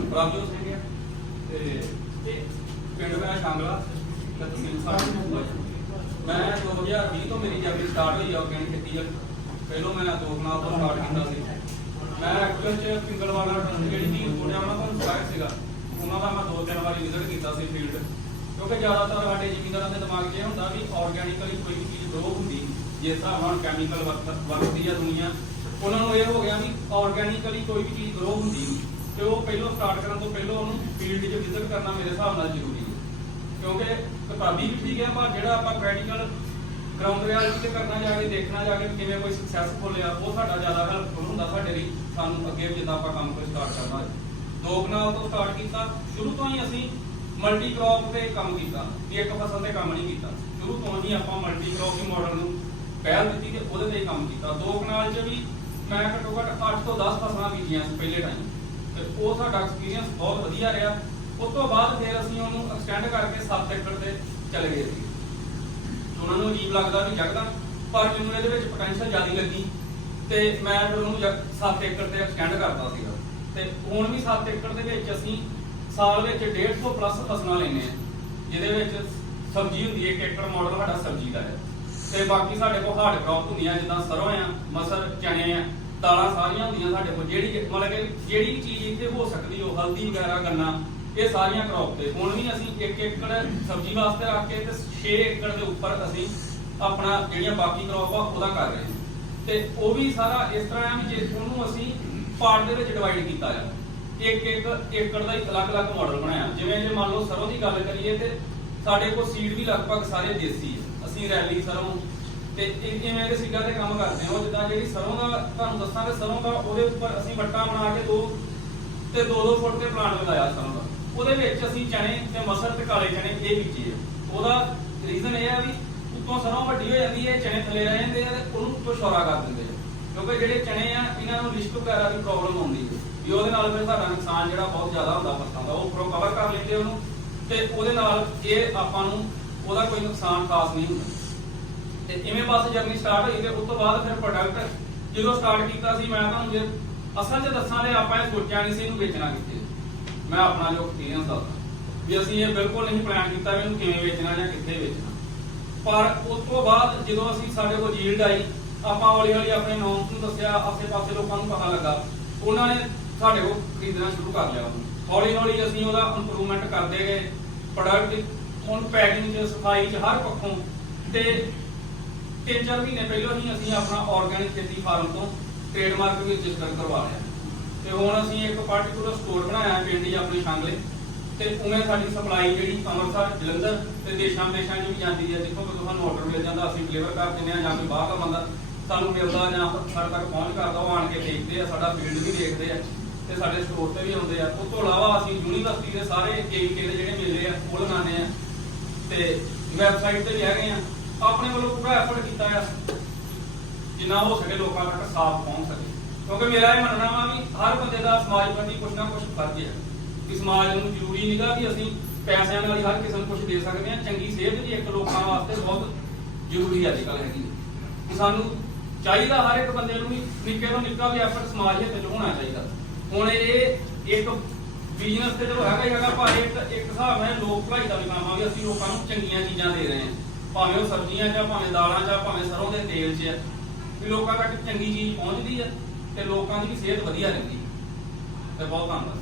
ਪ੍ਰਭਜੋਤ ਸਿੰਘ ਹੈ ਤੇ ਪਿੰਡ ਮੇਰਾ ਸ਼ਾਂਗਲਾ ਤਹਿਸੀਲ ਸਾਹਿਬ ਮੈਂ 2020 ਤੋਂ ਮੇਰੀ ਜਰਨੀ ਸਟਾਰਟ ਹੋਈ ਆਰਗੈਨਿਕ ਖੇਤੀ ਵੱਲ ਪਹਿਲੋਂ ਮੈਂ ਦੋ ਕਨਾਲ ਤੋਂ ਸਟਾਰਟ ਕੀਤਾ ਸੀ। ਮੈਂ ਐਕਚੁਅਲ ਚ ਪਿੰਗਲਵਾੜਾ ਜਿਹੜੀ ਦੀ ਥੋੜਾ ਉਹਨਾਂ ਤੋਂ ਇੰਸਪਾਇਰ ਸੀਗਾ। ਉਹਨਾਂ ਦਾ ਮੈਂ ਦੋ ਤਿੰਨ ਵਾਰੀ ਵਿਜ਼ਿਟ ਕੀਤਾ ਸੀ ਫੀਲਡ ਕਿਉਂਕਿ ਜ਼ਿਆਦਾਤਰ ਸਾਡੇ ਜ਼ਿਮੀਂਦਾਰਾਂ ਦੇ ਦਿਮਾਗ 'ਚ ਇਹ ਹੁੰਦਾ ਵੀ ਆਰਗੈਨਿਕਲੀ ਕੋਈ ਵੀ ਚੀਜ਼ ਗਰੋ ਹੁੰਦੀ, ਜਿਸ ਹਿਸਾਬ ਨਾਲ ਕੈਮੀਕਲ ਵਰਤਦੀ ਆ ਦੁਨੀਆ। ਉਹਨਾਂ ਨੂੰ ਇਹ ਹੋ ਗਿਆ ਵੀ ਆਰਗੈਨਿਕਲੀ ਕੋਈ ਵੀ ਚੀਜ਼ ਗਰੋ ਹੁੰਦੀ। ਨਹੀਂ ਤੇ ਉਹ ਪਹਿਲੋਂ ਸਟਾਰਟ ਕਰਨ ਤੋਂ ਪਹਿਲਾਂ ਉਹਨੂੰ ਫੀਲਡ 'ਚ ਵਿਜ਼ਿਟ ਕਰਨਾ ਮੇਰੇ ਹਿਸਾਬ ਨਾਲ ਜ਼ਰੂਰੀ ਹੈ। ਕਿਉਂਕਿ ਕਿਤਾਬੀ ਵੀ ਠੀਕ ਹੈ, ਪਰ ਜਿਹੜਾ ਆਪਾਂ ਪ੍ਰੈਕਟੀਕਲ ਗਰਾਊਂਡ ਰਿਐਲਿਟੀ ਤੇ ਕਰਨਾ ਜਾ ਕੇ ਦੇਖਣਾ ਜਾ ਕੇ ਕਿਵੇਂ ਕੋਈ ਸਕਸੈਸਫੁਲ ਆ, ਉਹ ਸਾਡਾ ਜ਼ਿਆਦਾ ਹੈਲਪਫੁਲ ਹੁੰਦਾ ਸਾਡੇ ਲਈ, ਸਾਨੂੰ ਅੱਗੇ ਜਿੱਦਾਂ ਆਪਾਂ ਕੰਮ ਕੋਈ ਸਟਾਰਟ ਕਰਨਾ ਹੋਏ। ਦੋ ਕਨਾਲ ਤੋਂ ਸਟਾਰਟ ਕੀਤਾ, ਸ਼ੁਰੂ ਤੋਂ ਹੀ ਅਸੀਂ ਮਲਟੀ ਕ੍ਰੌਪ ਤੇ ਕੰਮ ਕੀਤਾ, ਵੀ ਇੱਕ ਫਸਲ ਤੇ ਕੰਮ ਨਹੀਂ ਕੀਤਾ। ਸ਼ੁਰੂ ਤੋਂ ਹੀ ਆਪਾਂ ਮਲਟੀ ਕ੍ਰੌਪਿੰਗ ਮਾਡਲ ਨੂੰ ਪਹਿਲ ਦਿੱਤੀ ਤੇ ਉਹਦੇ ਤੇ ਕੰਮ ਕੀਤਾ। ਦੋ ਕਨਾਲ 'ਚ ਵੀ ਮੈਂ ਘੱਟੋ ਘੱਟ 8 ਤੋਂ 10 ਫਸਲਾਂ ਬੀਜੀਆਂ ਪਹਿਲੇ ਟਾਈਮ ਤੇ ਉਹ ਸਾਡਾ ਐਕਸਪੀਰੀਅੰਸ ਬਹੁਤ ਵਧੀਆ ਰਿਹਾ। ਉਸ ਤੋਂ ਬਾਅਦ ਫਿਰ ਅਸੀਂ ਉਹਨੂੰ ਐਕਸਟੈਂਡ ਕਰਕੇ 7 ਏਕੜ ਤੇ ਚਲੇ ਗਏ ਸੀ। ਉਹਨਾਂ ਨੂੰ ਅਜੀਬ ਲੱਗਦਾ ਵੀ ਜਗਦਾ ਪਰ ਮੈਨੂੰ ਇਹਦੇ ਵਿੱਚ ਪੋਟੈਂਸ਼ੀਅਲ ਜ਼ਿਆਦਾ ਲੱਗੀ ਤੇ ਮੈਂ ਫਿਰ ਉਹਨੂੰ 7 ਏਕੜ ਤੇ ਐਕਸਟੈਂਡ ਕਰਤਾ ਸੀਗਾ। ਤੇ ਹੁਣ ਵੀ 7 ਏਕੜ ਦੇ ਵਿੱਚ ਅਸੀਂ ਸਾਲ ਵਿੱਚ 150 ਪਲੱਸ ਫਸਲਾਂ ਲੈਂਦੇ ਆ ਜਿਹਦੇ ਵਿੱਚ ਸਬਜ਼ੀ ਹੁੰਦੀ ਹੈ 1 ਮਾਡਲ ਸਾਡਾ ਸਬਜ਼ੀ ਦਾ ਹੈ। ਤੇ ਬਾਕੀ ਸਾਡੇ ਕੋਲ ਹਾਰਡ ਕ੍ਰੌਪ ਹੁੰਦੀਆਂ, ਜਿੱਦਾਂ ਸਰੋਂ ਆ, ਮਸਰ, ਚਨੇ ਆ ਦਾਲਾਂ ਸਾਰੀਆਂ ਹੁੰਦੀਆਂ ਸਾਡੇ ਕੋਲ, ਜਿਹੜੀ ਮਤਲਬ ਕਿ ਜਿਹੜੀ ਚੀਜ਼ ਇੱਥੇ ਹੋ ਸਕਦੀ ਹੋ ਹਲਦੀ ਵਗੈਰਾ, ਗੰਨਾ, ਇਹ ਸਾਰੀਆਂ ਕ੍ਰੌਪ ਤੇ। ਹੁਣ ਵੀ ਅਸੀਂ 1 ਏਕੜ ਸਬਜ਼ੀ ਵਾਸਤੇ ਰੱਖ ਕੇ ਤੇ 6 ਏਕੜ ਦੇ ਉੱਪਰ ਅਸੀਂ ਆਪਣਾ ਜਿਹੜੀਆਂ ਬਾਕੀ ਕ੍ਰੌਪ ਆ, ਉਹਦਾ ਕਰ ਰਹੇ ਹਾਂ। ਤੇ ਉਹ ਵੀ ਸਾਰਾ ਇਸ ਤਰ੍ਹਾਂ ਹੈ ਜੇ ਉਹਨੂੰ ਅਸੀਂ ਪਾਰਟ ਦੇ ਵਿੱਚ ਡਿਵਾਈਡ ਕੀਤਾ ਆ। ਇੱਕ ਇੱਕ ਏਕੜ ਦਾ ਇੱਕ ਅਲੱਗ-ਅਲੱਗ ਮਾਡਲ ਬਣਾਇਆ। ਜਿਵੇਂ ਜੇ ਮੰਨ ਲਓ ਸਰੋਂ ਦੀ ਗੱਲ ਕਰੀਏ ਤੇ ਸਾਡੇ ਕੋਲ ਸੀਡ ਵੀ ਲਗਭਗ ਸਾਰੇ ਦੇਸੀ ਹੈ ਅਸੀਂ ਰੈਲੀ ਸਰੋਂ ਤੇ ਇਹ ਇਵੇਂ ਦੇ ਤੇ ਕੰਮ ਕਰਦੇ ਹਾਂ, ਉਹ ਜਿੱਦਾਂ ਜਿਹੜੀ ਸਰੋਂ ਦਾ, ਤੁਹਾਨੂੰ ਦੱਸਾਂ ਤੇ ਸਰੋਂ ਦਾ, ਉਹਦੇ ਉੱਪਰ ਅਸੀਂ ਵੱਟਾ ਬਣਾ ਕੇ ਦੋ ਤੇ 2-2 ਫੁੱਟ ਤੇ ਪਲਾਂਟ ਲਗਾਇਆ ਸਰੋਂ ਦਾ। ਉਹਦੇ ਵਿੱਚ ਅਸੀਂ ਚਣੇ ਤੇ ਮਸਰ ਤੇ ਕਾਲੇ ਚਣੇ ਇਹ ਬੀਜੇ ਆ। ਉਹਦਾ ਰੀਜ਼ਨ ਇਹ ਆ ਵੀ ਉੱਤੋਂ ਸਰੋਂ ਵੱਡੀ ਹੋ ਜਾਂਦੀ ਹੈ ਚਣੇ ਥੱਲੇ ਰਹਿ ਜਾਂਦੇ ਆ ਤੇ ਉਹਨੂੰ ਉੱਤੋਂ ਛੋਰਾ ਕਰ ਦਿੰਦੇ ਆ। ਕਿਉਂਕਿ ਜਿਹੜੇ ਚਣੇ ਆ, ਇਹਨਾਂ ਨੂੰ ਰਿਸਕ ਵਗੈਰਾ ਦੀ ਪ੍ਰੋਬਲਮ ਆਉਂਦੀ ਹੈ ਵੀ ਉਹਦੇ ਨਾਲ ਫਿਰ ਸਾਡਾ ਨੁਕਸਾਨ ਜਿਹੜਾ ਬਹੁਤ ਜ਼ਿਆਦਾ ਹੁੰਦਾ ਫਸਲਾਂ ਦਾ, ਉਹ ਉੱਪਰੋਂ ਕਰ ਲੈਂਦੇ ਉਹਨੂੰ ਤੇ ਉਹਦੇ ਨਾਲ ਇਹ ਆਪਾਂ ਨੂੰ ਉਹਦਾ ਕੋਈ ਨੁਕਸਾਨ ਖਾਸ ਨਹੀਂ ਹੁੰਦਾ। ਤੇ ਇਵੇਂ ਬਸ ਜਰਨੀ ਸਟਾਰਟ ਹੋਈ ਤੇ ਉਸ ਤੋਂ ਬਾਅਦ ਫਿਰ ਪ੍ਰੋਡਕਟ ਜਦੋਂ ਸਟਾਰਟ ਕੀਤਾ ਸੀ, ਮੈਂ ਤੁਹਾਨੂੰ ਜੇ ਅਸਲ 'ਚ ਦੱਸਾਂ ਤੇ ਆਪਾਂ ਇਹ ਸੋਚਿਆ ਨਹੀਂ ਸੀ ਇਹਨੂੰ ਵੇਚਣਾ ਕਿੱਥੇ। ਮੈਂ ਆਪਣਾ ਜੋ ਐਕਸਪੀਰੀਅੰਸ ਦੱਸਦਾ। ਵੀ ਅਸੀਂ ਇਹ ਬਿਲਕੁਲ ਨਹੀਂ ਪਲਾਨ ਕੀਤਾ ਵੀ ਇਹਨੂੰ ਕਿਵੇਂ ਵੇਚਣਾ ਜਾਂ ਕਿੱਥੇ ਵੇਚਣਾ। ਪਰ ਉਸ ਤੋਂ ਬਾਅਦ ਜਦੋਂ ਅਸੀਂ ਸਾਡੇ ਕੋਲ ਯੀਲਡ ਆਈ, ਆਪਾਂ ਹੌਲੀ ਹੌਲੀ ਆਪਣੇ ਨੌਨ ਨੂੰ ਦੱਸਿਆ ਆਸੇ ਪਾਸੇ ਲੋਕਾਂ ਨੂੰ ਪਤਾ ਲੱਗਾ। ਉਹਨਾਂ ਨੇ ਸਾਡੇ ਕੋਲ ਖਰੀਦਣਾ ਸ਼ੁਰੂ ਕਰ ਲਿਆ ਹੌਲੀ ਹੌਲੀ ਅਸੀਂ ਉਹਦਾ ਇੰਪਰੂਵਮੈਂਟ ਕਰਦੇ ਗਏ। ਪ੍ਰੋਡਕਟ ਹੁਣ ਪੈਕਿੰਗ 'ਚ ਸਫ਼ਾਈ 'ਚ ਹਰ ਪੱਖੋਂ। ਤੇ ਤਿੰਨ ਚਾਰ ਮਹੀਨੇ ਪਹਿਲਾਂ ਹੀ ਅਸੀਂ ਆਪਣਾ ਆਰਗੈਨਿਕ ਖੇਤੀ ਫਾਰਮ ਤੋਂ ਟ੍ਰੇਡਮਾਰਕ ਵੀ ਰਜਿਸਟਰ ਕਰਵਾ ਲਿਆ। ਤੇ ਹੁਣ ਅਸੀਂ ਇੱਕ ਪਾਰਟਿਕੂਲਰ ਸਟੋਰ ਬਣਾਇਆ ਪਿੰਡ ਹੀ ਆਪਣੇ ਸ਼ਾਂਗਲੇ। ਤੇ ਉਵੇਂ ਸਾਡੀ ਸਪਲਾਈ ਜਿਹੜੀ ਅੰਮ੍ਰਿਤਸਰ, ਜਲੰਧਰ ਤੇ ਦੇਸ਼ਾਂ ਵਿਦੇਸ਼ਾਂ 'ਚ ਵੀ ਜਾਂਦੀ ਹੈ। ਜਿੱਥੋਂ ਕਿ ਤੁਹਾਨੂੰ ਆਰਡਰ ਮਿਲ ਜਾਂਦਾ, ਅਸੀਂ ਡਿਲੀਵਰ ਕਰ ਦਿੰਦੇ ਆ ਜਾਂ ਕੋਈ ਬਾਹਰ ਦਾ ਬੰਦਾ ਸਾਨੂੰ ਮਿਲਦਾ ਜਾਂ ਸਾਡੇ ਤੱਕ ਪਹੁੰਚ ਕਰਦਾ, ਉਹ ਆਣ ਕੇ ਦੇਖਦੇ ਆ, ਸਾਡਾ ਫੀਲਡ ਵੀ ਦੇਖਦੇ ਆ ਤੇ ਸਾਡੇ ਸਟੋਰ ਤੇ ਵੀ ਆਉਂਦੇ ਆ। ਉਸ ਤੋਂ ਇਲਾਵਾ ਅਸੀਂ ਯੂਨੀਵਰਸਿਟੀ ਦੇ ਸਾਰੇ ਕੇਵੀਕੇ ਦੇ ਜਿਹੜੇ ਮੇਲੇ ਆ, ਉਹ ਲਗਾਉਂਦੇ ਆ। ਤੇ ਵੈਬਸਾਈਟ ਤੇ ਵੀ ਹੈਗੇ ਆ। ਆਪਣੇ ਵੱਲੋਂ ਪੂਰਾ ਐਫਰਟ ਕੀਤਾ ਆ ਜਿੰਨਾ ਹੋ ਸਕੇ ਲੋਕਾਂ ਤੱਕ ਸਾਫ਼ ਪਹੁੰਚ ਸਕੇ। ਕਿਉਂਕਿ ਮੇਰਾ ਇਹ ਮੰਨਣਾ ਵਾ ਵੀ ਹਰ ਬੰਦੇ ਦਾ ਸਮਾਜ ਪ੍ਰਤੀ ਕੁਝ ਨਾ ਕੁਝ ਫਰਜ਼ ਹੈ ਕਿ ਸਮਾਜ ਨੂੰ ਜ਼ਰੂਰੀ ਨਹੀਂਗਾ ਕਿ ਅਸੀਂ ਪੈਸਿਆਂ ਨਾਲ ਹੀ ਹਰ ਕਿਸੇ ਨੂੰ ਕੁਝ ਦੇ ਸਕਦੇ ਹਾਂ। ਚੰਗੀ ਸਿਹਤ ਵੀ ਇੱਕ ਲੋਕਾਂ ਵਾਸਤੇ ਬਹੁਤ ਜ਼ਰੂਰੀ ਅੱਜ ਕੱਲ੍ਹ ਹੈਗੀ। ਕਿ ਸਾਨੂੰ ਚਾਹੀਦਾ ਹਰ ਇੱਕ ਬੰਦੇ ਨੂੰ ਵੀ ਨਿੱਕੇ ਤੋਂ ਨਿੱਕਾ ਵੀ ਐਫਰਟ ਸਮਾਜ ਹਿੱਤ 'ਚ ਹੋਣਾ ਚਾਹੀਦਾ। ਹੁਣ ਇਹ ਇੱਕ ਬਿਜ਼ਨਸ ਤੇ ਚਲੋ ਹੈਗਾ ਹੀ ਹੈਗਾ, ਪਰ ਇੱਕ ਇੱਕ ਹਿਸਾਬ ਨਾਲ ਲੋਕ ਭਲਾਈ ਦਾ ਵੀ ਕੰਮ ਆ ਵੀ ਅਸੀਂ ਲੋਕਾਂ ਨੂੰ ਚੰਗੀਆਂ ਚੀਜ਼ਾਂ ਦੇ ਰਹੇ ਹਾਂ। ਭਾਵੇਂ ਉਹ ਸਬਜ਼ੀਆਂ ਜਾਂ ਭਾਵੇਂ ਦਾਲਾਂ ਜਾਂ ਭਾਵੇਂ ਸਰੋਂ ਦੇ ਤੇਲ 'ਚ ਆ, ਵੀ ਲੋਕਾਂ ਤੱਕ ਚੰਗੀ ਚੀਜ਼ ਪਹੁੰਚਦੀ ਹੈ ਤੇ ਲੋਕਾਂ ਦੀ ਵੀ ਸਿਹਤ ਵਧੀਆ ਰਹਿੰਦੀ ਹੈ ਤੇ ਬਹੁਤ ਧੰਨਵਾਦ।